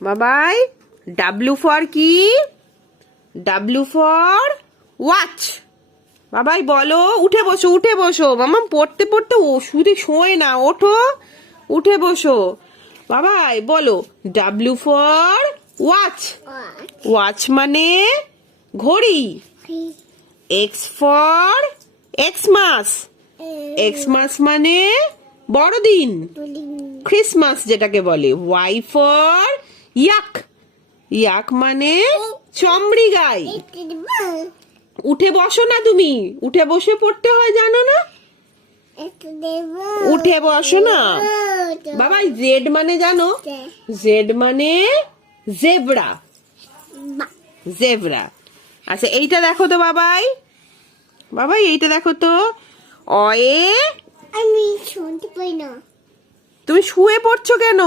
বাবাই W for কি? W for watch. বাবাই বলো, উঠে বসো উঠে বসো। মামা পড়তে পড়তে ওষুধে শোয় না, ওঠো উঠে বসো। বাবাই বলো ডাব্লিউ ফর ওয়াচ। ওয়াচ মানে ঘড়ি। X for Xmas. এক্সমাস মানে বড়দিন, ক্রিসমাস যেটাকে বলে। Y for yak. ইয়াক মানে চমড়ি গাই। উঠে বসো না, তুমি উঠে বসে পড়তে হয় জানো না? উঠে বসো না বাবাই। জেড মানে জানো? জেড মানে জেব্রা। জেব্রা। আচ্ছা এইটা দেখো তো বাবাই। বাবাই এইটা দেখো তো। অয়ে আমি শুনতে পাই না। তুমি শুয়ে পড়ছো কেন?